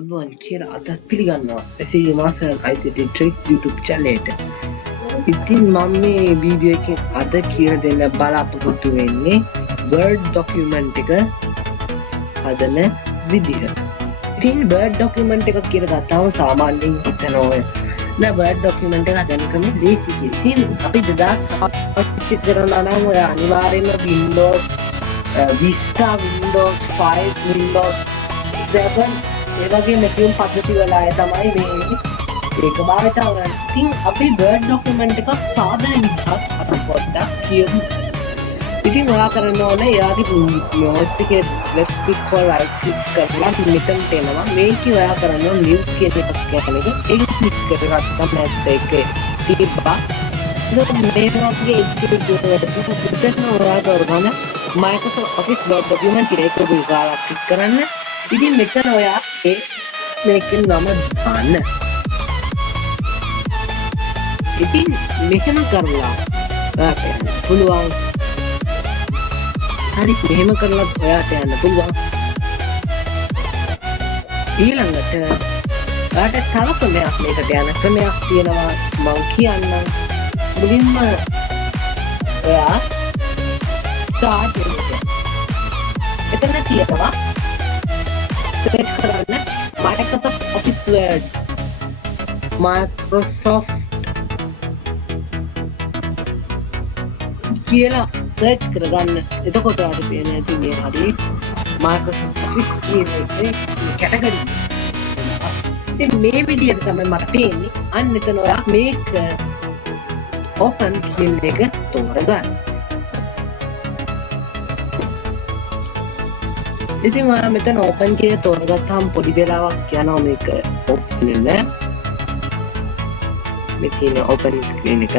අබුවන් කියලා අදත් පිළිගන්නවා SE Master and ICT Tricks YouTube channel එකට. ඉතින් මම මේ වීඩියෝ එකෙන් අද කියලා දෙන්න බලාපොරොත්තු වෙන්නේ Word document එක හදන විදිහ. ඉතින් Word document එක කියලා ගත්තාම සාමාන්‍යයෙන් හිතනවා නෑ Word document එක හදන ක්‍රමය ලේසි කියලා. ඉතින් අපි 2007 පාවිච්චි කරනවා නම් ඔය අනිවාර්යයෙන්ම Windows Vista, Windows 5, Windows 7 ඒ වගේ නැතිවම පද්ධති වල අය තමයි මේ ඒක භාවිත කරන්නේ. ඉතින් අපි Word document එකක් සාදන විදිහක් අපි පොඩ්ඩක් කියමු. ඉතින් ඔයා කරන්න ඕනේ එයාගේ mouse එකේ left click or right click කරලා මෙතනට එනවා. මේකේ ඔයා කරන්න ඕනේ new කියන එකක් කියන එක. ඒක click කරගත්තම නැත්නම් ඒකේ තිබ්බා. ඒක මේ වගේ ඉතින් ඔයා කරගන්න Microsoft Office Word document එක ගාලා click කරන්න. ඉතින් මෙතන ඔයා මේකෙන් නම දාන්න. ඉතින් මෙහෙම කරලා ඔයාට යන්න පුළුවන්. හරි මෙහෙම කරලා ඔයාට යන්න පුළුවන්. ඊළඟට ඔයාට තව ක්‍රමයක් මේකට යන ක්‍රමයක් තියෙනවා මම කියන්නම්. මුලින්ම ඔයා start එක. එතන තියෙනවා search කරන්න Microsoft Office Word. Microsoft කියලා search කරගන්න. එතකොට ඔයාලට පේන ඇති මේ හරිය Microsoft Office කියන එකේ කැටගරි. ඉතින් මේ විදිහට තමයි මට පේන්නේ. අන්න එතන ඔයා මේක open කියන එක තෝරගන්න. ඉතින් ඔයා මෙතන open කියන තෝරගත්තාම පොඩි වෙලාවක් යනවා මේක open වෙන්න. මේ තියෙන open screen එක.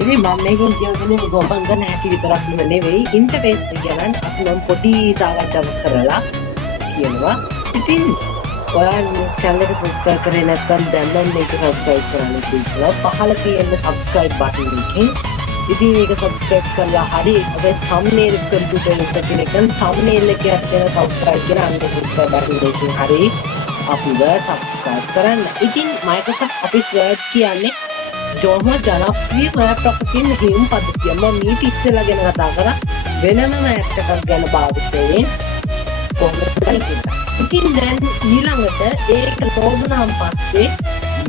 ඉතින් මම මේකෙන් කියන්නේ මේක open කරන්න හැටි විතරක් නෙවෙයි interface එක ගැන අපි නම් පොඩි සාකච්ඡාවක් කරලා කියනවා. ඉතින් ඔයා channel එක subscribe කරේ නැත්නම් දැන් නම් මේක subscribe කරන්න පුළුවන්. පහළ තියෙන subscribe button එකකින් ඉතින් මේක subscribe කරලා හරි අපේ thumbnail computer එකේ thumbnail එකේ තියෙන subscribe කියන අන්න subscribe button එකකින් හරි අපිව subscribe කරන්න. ඉතින් Microsoft Office Word කියන්නේ ජොම ජනප්‍රිය web processing හිම් පද්ධතිය. මම මීට ඉස්සෙල්ලා ගැන කතා කරා වෙනම app එකක් ගැන භාවිත වෙන්නේ කොහොමද කියලා. ඉතින් දැන් ඊළඟට ඒක තෝරනාන් පස්සේ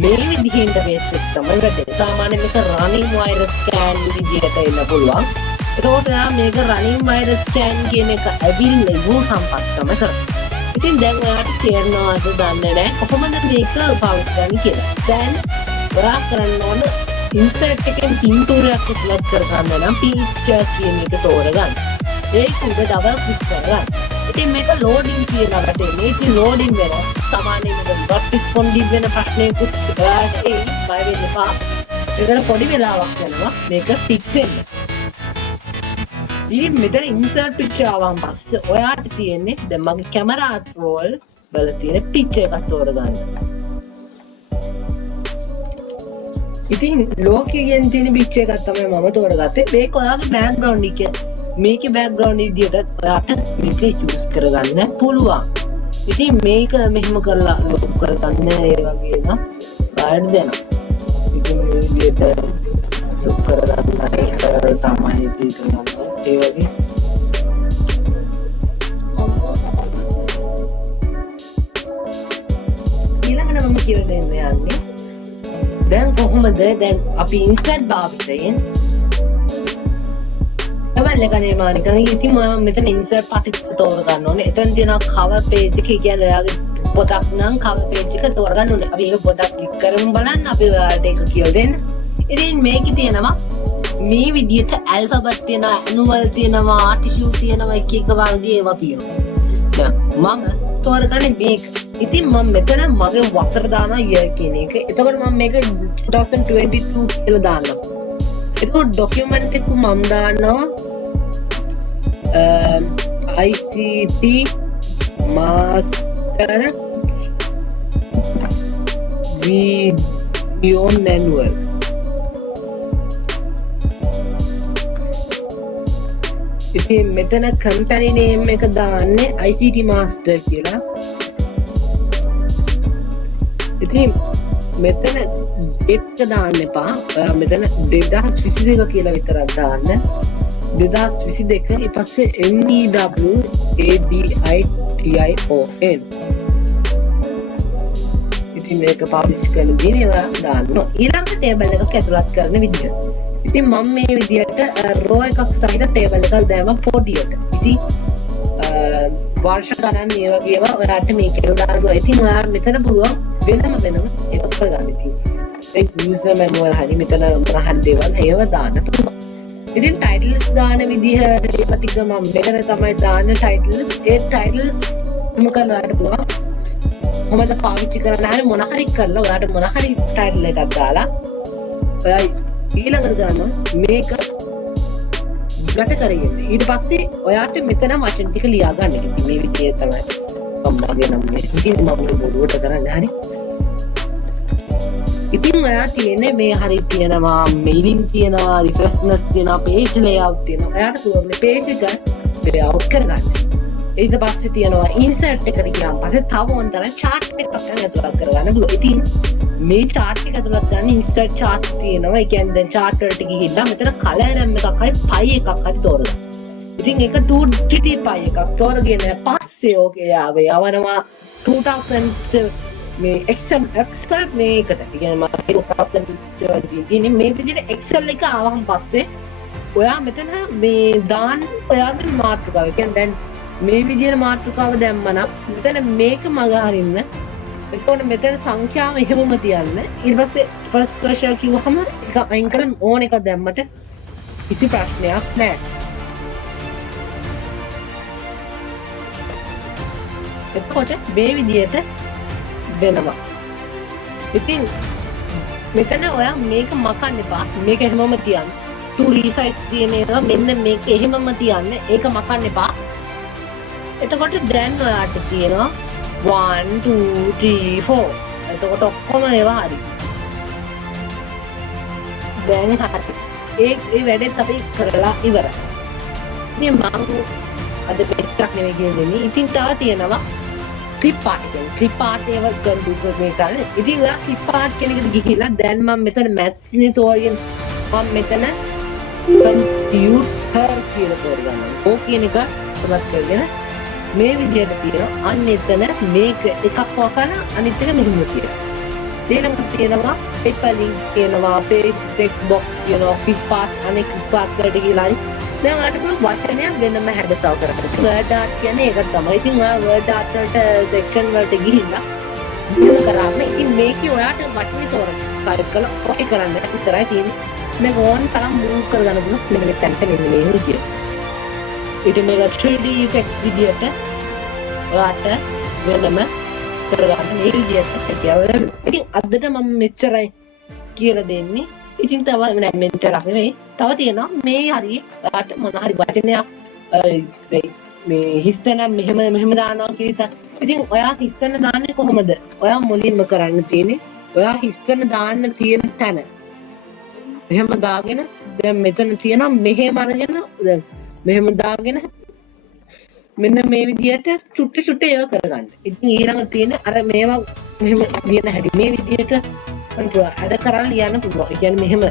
මේ විදිහේ ඉන්ටර්ෆේස් එක තමයි වැඩේ. සාමාන්‍යයෙන් මේක running virus scan විදිහට එන්න පුළුවන්. එතකොට මේක running virus scan කියන එක ඇවිල්ලා ඉවුනහන් පස්සේ තමයි කරන්නේ. ඉතින් දැන් ඔයාලට තේරෙනවද දන්නේ නැහැ කොහොමද මේක පාවිච්චි කරන්නේ කියලා. දැන් ඔයා කරන්න ඕන insert එකෙන් පින්තූරයක් ඉස්ලත් කරගන්න නම් pictures කියන එක තෝරගන්න. ඒක උඩ double click කරගන්න. ඉතින් මේක loading කියනකට එන්නේ. ඉතින් loading වෙනවා. සාමාන්‍යයෙන් මේක not responding වෙන ප්‍රශ්නයකුත් ඔයාලට බය වෙන්න එපා. ඒකට පොඩි වෙලාවක් යනවා මේක fix වෙන්න. ඉතින් මෙතන insert picture ආවම පස්සේ ඔයාට තියෙන්නේ දැන් මගේ camera roll වල තියෙන picture එකක් තෝරගන්න. ඉතින් ලෝකයෙන් තියෙන picture එකක් තමයි මම තෝරගත්තේ. මේක ඔයාගේ background එක. මේකේ background විදියට ඔයාට මේක choose කරගන්න පුළුවන්. ඉතින් මේක මෙහෙම කරලා ලොක් කරගන්න ඒ වගේ නම් ඔයාලට දෙනවා. ඉතින් මේ විදියට ලොක් කරගන්න සාමාන්‍ය විදියට ඒ වගේ ඊළඟට මම කියලා දෙන්න යන්නේ දැන් කොහොමද දැන් අපි insert භාවිතයෙන් තමයි එක නිර්මාණය කරන්නේ. ඉතින් මම මෙතන insert part එක තෝර ගන්න ඕනේ. එතන තියෙනවා cover page එක කියන්නේ ඔයාගේ පොතක් නම් cover page එක තෝර ගන්න ඕනේ. අපි ඒක පොතක් ක්ලික් කරමු බලන්න අපි ඔයාලට ඒක කියලා දෙන්න. ඉතින් මේකේ තියෙනවා මේ විදිහට alphabet තියෙනවා, annual තියෙනවා, tissue තියෙනවා, එක එක වර්ගයේ ඒවා තියෙනවා. දැන් මම තෝරගන්නේ මේක. ඉතින් මම මෙතන මගේ වසර දානවා year කියන එක. එතකොට මම මේක 2022 කියලා දාන්නම්. එතකොට document එක මම දානවා ICT Master your manual. ඉතින් මෙතන company name එක දාන්නේ ICT master කියලා. ඉතින් මෙතන date එක දාන්න එපා. ඔයා මෙතන 2022 කියලා විතරක් දාන්න. 2022 ඊට පස්සේ NEWADITION. ඉතින් මේක පබ්ලිෂ් කරන දිනේ ඔයා දාන්න. ඊළඟ ටේබල් එකක් ඇතුළත් කරන විදිය. ඉතින් මම මේ විදියට රෝ එකක් සහිත ටේබල් එකක් දැම්මා පොඩියට. ඉතින් වර්ෂ ගණන් මේ වගේ ඒවා ඔයාලට මේකේ දානවා. ඉතින් ඔයාලා මෙතන පුළුවන් වෙනම එකක් කරගන්න. ඉතින් ඒ යූසර් මැනුවල් හරි මෙතන මොනහරි දේවල් ඒව දාන්න පුළුවන්. ඉතින් ටයිටල්ස් දාන විදිහ ඒක ටික මම මෙතන තමයි දාන්න ටයිටල්ස්. ඒ ටයිටල්ස් මොකක්ද ඔයාලට පුළුවන් කොහොමද පාවිච්චි කරන්න හරි මොන හරි කරලා ඔයාලට මොන හරි ටයිටල් එකක් දාලා ඔයා ඊළඟට ගන්න මේක ගැට කරගෙන ඊට පස්සේ ඔයාට මෙතන වචන ටික ලියා ගන්න. මේ විදිය තමයි මමගේ නම් ඉතින් මම බොරුවට කරන්න හරි. ඉතින් ඔයා තියෙන්නේ මේ හරි තියෙනවා මේලින් තියෙනවා රිෆ්‍රෙෂ්නස් තියෙනවා පේජ් ලේඅවුට් තියෙනවා. ඔයාට පුළුවන් මේ පේජ් එක ලේඅවුට් කරගන්න. ඊට පස්සේ තියෙනවා ඉන්සර්ට් එකට ගියාම පස්සේ තව ඔන්තර chart එකක් ඇතුළත් කරගන්න පුළුවන්. ඉතින් මේ chart එක ඇතුළත් කරන්න insert chart තියෙනවා. ඒ කියන්නේ දැන් chart වලට ගිහිල්ලා මෙතන color නම් එකක් හරි pie එකක් හරි තෝරගන්න. ඉතින් ඒක 2D pie එකක් තෝරගෙන පස්සේ ඕකේ යවනවා 2007 මේ Excel මේකට. ඒ කියන්නේ මම 2007 දිනේ මේ විදිහට Excel එක ආවම පස්සේ ඔයා මෙතන මේ දාන්න ඔයාගේ මාතෘකාව. ඒ කියන්නේ දැන් මේ විදිහට මාතෘකාව දැම්මනම් මෙතන මේක මග හරින්න. එතකොට මෙතන සංඛ්‍යාව එහෙමම තියන්න. ඊට පස්සේ ෆස්ට් ක්වෙස්චන් කිව්වහම ඒක අයින් කරලා ඕන එකක් දැම්මට කිසි ප්‍රශ්නයක් නැහැ. එතකොට මේ විදිහට වෙනවා. ඉතින් මෙතන ඔයා මේක මකන්න එපා. මේක එහෙමම තියන්න. to resize තියෙන ඒවා මෙන්න මේක එහෙමම තියන්න. ඒක මකන්න එපා. එතකොට දැන් ඔයාට තියෙනවා 1 2 3 4. එතකොට ඔක්කොම ඒවා හරි. දැන් හරි. ඒ වැඩේත් අපි කරලා ඉවරයි. ඉතින් මම අද මෙච්චරක් නෙවෙයි කියන්නේ. ඉතින් තව තියෙනවා clip art. clip art ඒව ගන්න මේ කරන්නේ. ඉතින් ඔයා clip art කියන එකට ගිහිල්ලා දැන් මම මෙතන maths නේ තෝරගෙන මම මෙතන computer කියලා තෝරගන්නවා. ඕක කියන එක තමයි කරගෙන මේ විදියට තියෙනවා. අන්න එතන මේක එකක් වකන අනිත් එක මෙහෙම තියෙනවා. ඊළඟට තියෙනවා hyperlink තියෙනවා page text box තියෙනවා clip art අනෙක් clip art වලට ගිහලා දැන් ඔයාලට පුළුවන් වචනයක් වෙනම හැඩසව කරගන්න. word art කියන්නේ ඒක තමයි. ඉතින් ඔයා word art වලට section වලට ගිහිල්ලා මෙහෙම කරාම ඉතින් මේකේ ඔයාට වචනේ තෝරන්න type කරලා ඔකේ කරන්න විතරයි තියෙන්නේ. මේක ඕන තරම් move කරගන්න පුළුවන් මෙන්න මෙතනට මෙන්න මේ විදියට. ඊට මේක 3D effects විදියට ඔයාට වෙනම කරගන්න මේ විදියට හැකියාව. ඉතින් අදට මම මෙච්චරයි කියලා දෙන්නේ. ඉතින් තව නෑ මෙච්චරක් නෙවෙයි. තව තියෙනවා මේ හරිය ඔයාට මොන හරි වචනයක් මේ හිස්තැන මෙහෙම දානවා කියලා. ඉතින් ඔයා හිස්තැන දාන්නේ කොහොමද? ඔයා මුලින්ම කරන්න තියෙන්නේ ඔයා හිස්තැන දාන්න තියෙන තැන මෙහෙම දාගෙන දැන් මෙතන තියෙනවා මෙහෙම අරගෙන දැන් මෙහෙම දාගෙන මෙන්න මේ විදියට චුට්ටි ඒවා කරගන්න. ඉතින් ඊළඟට තියෙන අර මේවා මෙහෙම ලියන හැටි මේ විදියට අද කරලා ලියන්න පුළුවන්. ඒ කියන්නේ මෙහෙම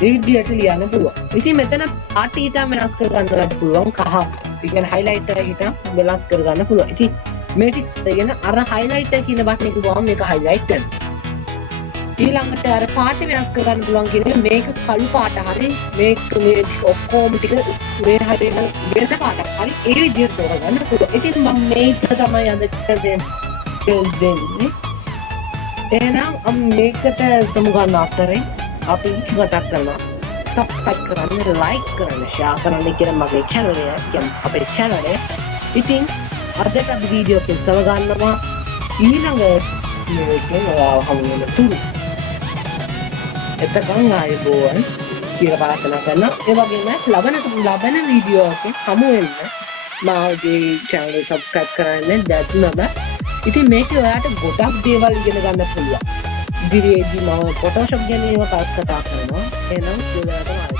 මේ විදියට ලියන්න පුළුවන්. ඉතින් මෙතන පාට ඊටම වෙනස් කරගන්නට පුළුවන්. කහ ඒ කියන්නේ highlighter හිටම වෙනස් කරගන්න පුළුවන්. ඉතින් මේ ටික දෙගෙන අර highlighter කියන බටන් එක ගාම මේක highlight කරනවා. ඊළඟට අර පාට වෙනස් කරගන්න පුළුවන් කියන්නේ මේක කළු පාට හරි මේක මේ ඔක්කොම ටික මේ හරියට වෙන පාටක් හරි ඒ විදිහට තෝරගන්න පුළුවන්. ඉතින් මම මේක තමයි අද දෙන්නේ. එහෙනම් මේකට සමුගන්න අතරේ අපි මතක් කරනවා subscribe කරන්න, like කරන්න, share කරන්න කියන මගේ channel එක කියන්නේ අපේ channel එක. ඉතින් අදට අපි වීඩියෝ එක සමගන්නවා ඊළඟ මේකෙන් ඔයාව හමු වෙන තුරු. එතකන් ආයුබෝවන් කියලා ප්‍රාර්ථනා කරනවා. ඒ වගේම ලබන වීඩියෝ එකේ හමු වෙන්න මාගේ channel එක subscribe කරන්න දැක්නම. ඉතින් මේකේ ඔයාට ගොඩක් දේවල් ඉගෙන ගන්න පුළුවන්. ඉදිරියේදී මම ෆොටෝෂොප් ගැන කතා කරනවා. එහෙනම් යෝජනා